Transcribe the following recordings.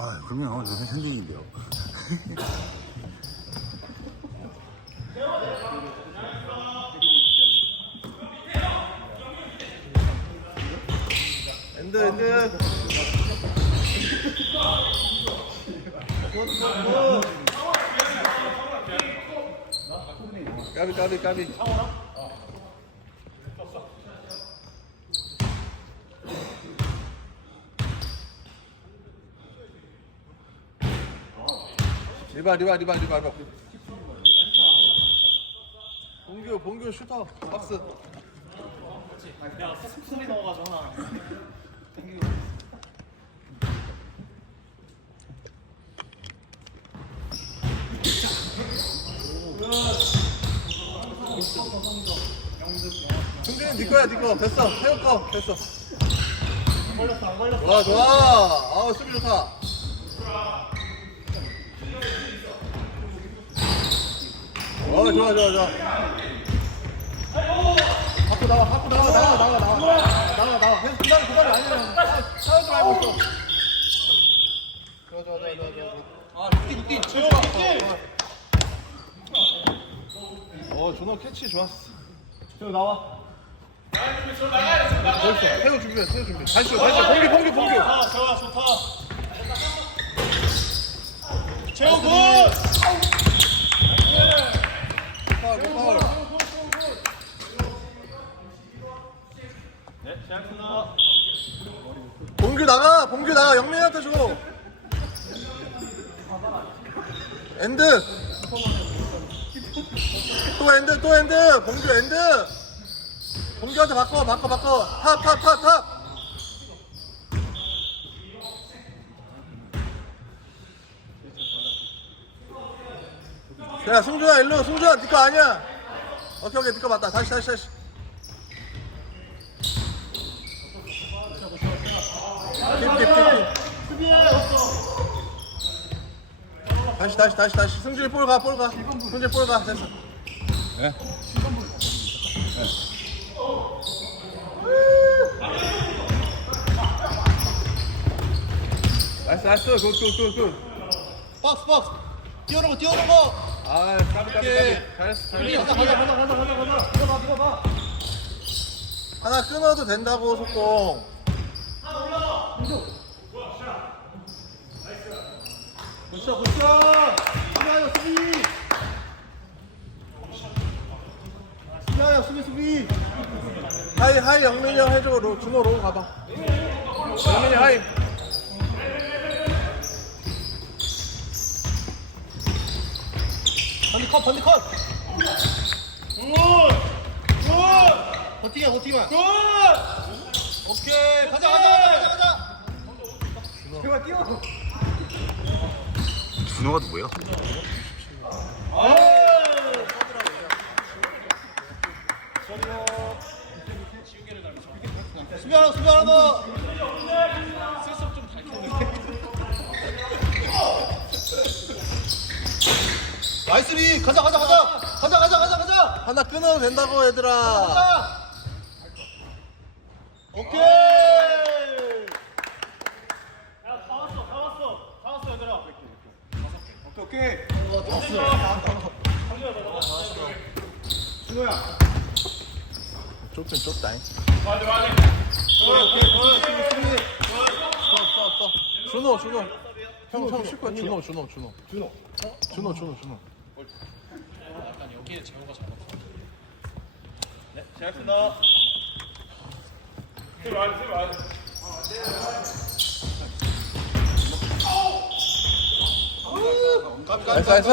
아, 그럼요. 저 현준인데요. 엔드. 까비. 리바. 봉규 슈터 박스. 야, 소리 넣어가지고 하나. 승준이 네 거야. 됐어. 태울 거 됐어. 안 걸렸어. 좋아. 아, 수비 좋다. 좋아. 밖으로 나와. 계속 그만이 아니야. 차원도 알고 있어. 좋아. 아, 띠. 재호가 준호 캐치 좋았어. 재호 나와. 벌써 태우 준비. 다시 봉규. 좋다. 재호 굿! 파울. 네, 시작합니다. 봉규 나가. 영민이한테 줘. 엔드. 또 엔드. 봉규 엔드. 봉규한테 바꿔. 탑. 야, 승준아 일로. 승준아 니거 아니야. 오케이 니거 맞다. 다시. 킵. 다시. 승준이 볼 가. 승준이 볼 가. 됐어. 예? 나이스. 굿. 박스. 뛰어오는 거. 아, 까비. 잘했어. 가자. 들어가. 하나 끊어도 된다고, 속공. 굿샷. 수비. 하이, 영민이 형 해줘. 준호 로우 가봐. 영민이 하이. 번디컷. 버티기만. 오케이. 가자. 제발 뛰어. 준호가 누구야? 수비 하나. 나이스리. 가자. 하나 끊어도 된다고, 얘들아. 가자. 오케이. 야, 다 왔어, 얘들아. 오케이. 준호야. 좁긴 좁다잉. 준호. 형 쉴거야. 준호. 약간 여기에 재호가 잡았어. 네, 시작합니다. 나이스.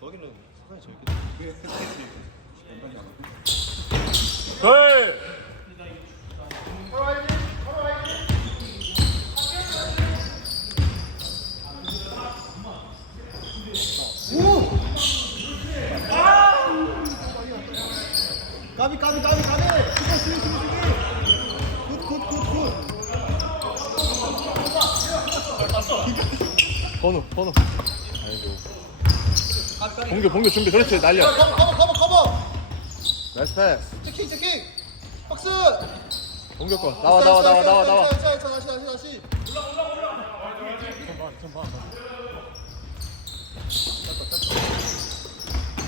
저기는 사관이 저기. 둘. 가비. 수비. 굿. 번호. 아이고. 봉규 준비. 그렇지, 날려. 커버. 나이스 패스. 체킹. 박스. 봉규 거. 나와. 다시.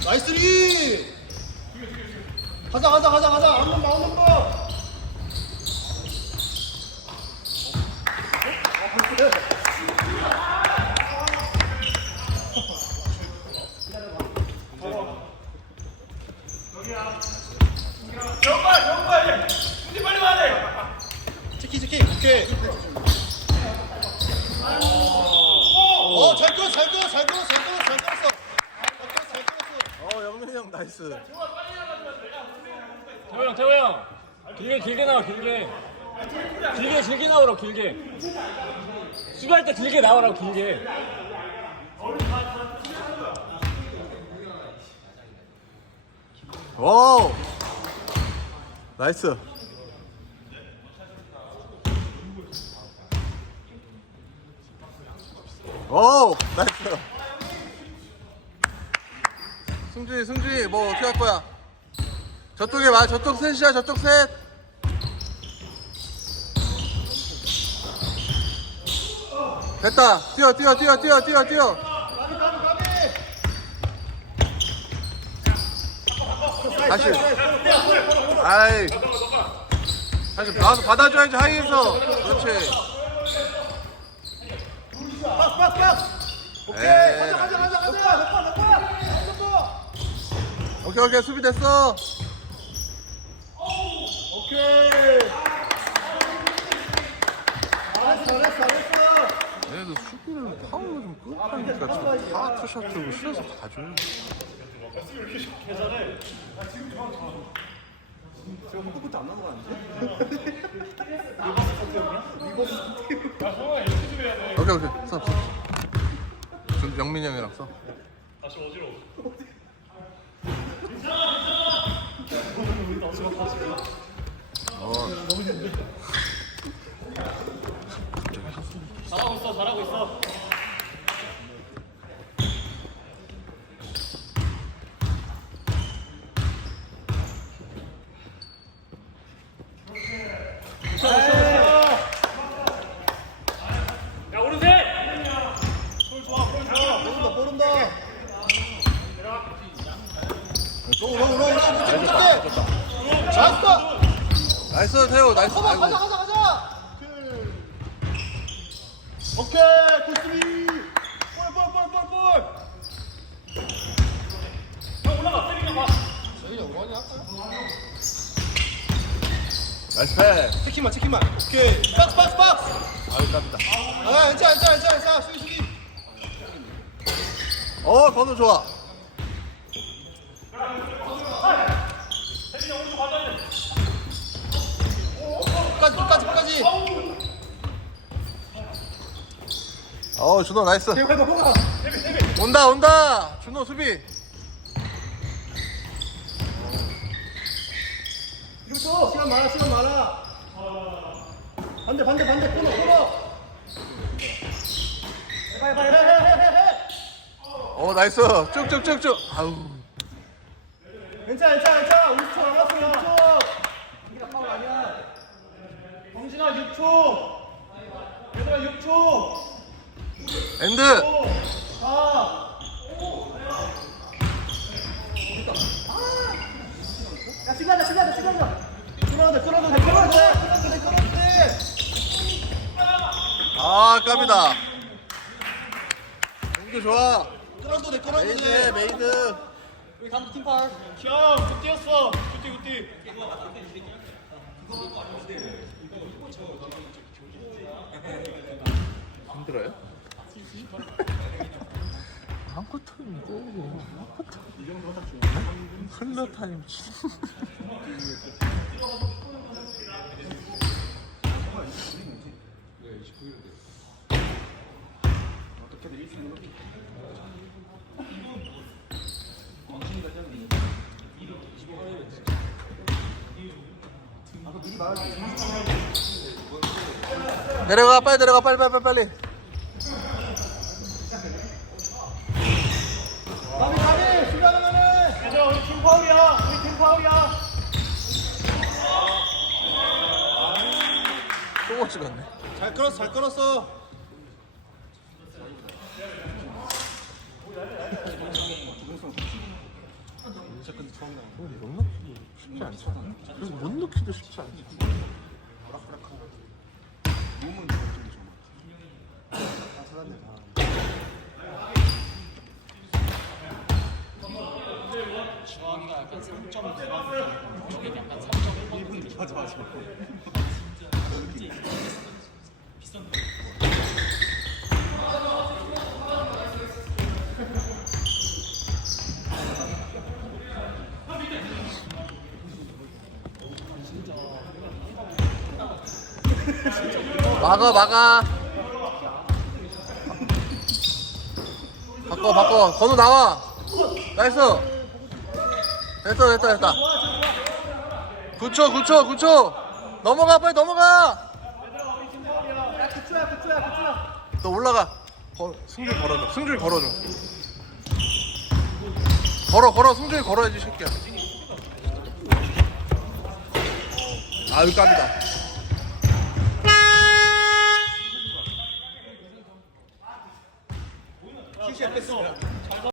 나이스 리. 가자. 아웃넘버. 체킹. 오케이. 잘 끌었어. 영민이 형 나이스. 태호 형 길게 나와 길게 나오라고 길게 수비할 때 길게 나오라고 길게. 오. 나이스. 오, 나이스. 승준이 뭐 어떻게 할 거야? 저쪽에 봐. 저쪽 셋이야. 저쪽 셋. 됐다. 뛰어. 다시. 아이. 다시 나와서 받아줘야지 하이에서. 그렇지. 오케이. 에이. 가자. 몇 번. 오케이. 수비 됐어. 오케이. 잘했어. 얘네도 수비를 파울로 좀 끄니까 다 투샷으로 슛에서 가줘요. 오케이. 써. 영민이 형이랑 써. 잘하고 있어. 야 오른색. 모른다. 잘했어. 나이스 태호 나이스. 아이고. 가자. 오케이. 굿스비. 볼. 나이스 패스. 체킹만. 오케이. 박스. 아유 깝니다. 괜찮아. 수비. 건우 좋아. 끝까지. 준호 나이스. 온다. 준호 수비. 시간 많아. 반대 코너. 해. 나이스. 쭉쭉쭉쭉. 아우. 괜찮아. 5초 남았어. 6초. 파울 아니야. 정진아 6초. 얘들아 6초. 엔드. 4. 야 시간이다. 끌어도 돼. 깝니다. 공도 좋아. 끌어도 돼. 메이드. 우리 감독 팀 파울. 굿 뛰었어. 굿띠. 힘들어요? 한 쿼터는 이거 한 쿼터. 흘러 타임. 내려가 빨리 내려가 빨리. 가비 수비하면은 맞아 우리 팀 파울이야 우리 팀 파울이야 똥을 찍었네. 잘 끌었어. 못 넣기 쉽지 않잖아. 그래서 못 넣기도 쉽지 않지. 막아. 바꿔. 건우 나와. 나이스. 됐다. 9초. 넘어가 빨리 넘어가. 야 그초야 너 올라가. 승줄 걸어줘. 걸어. 승줄 걸어야지 새끼야. 아유 깝이다. 시시야 뺐어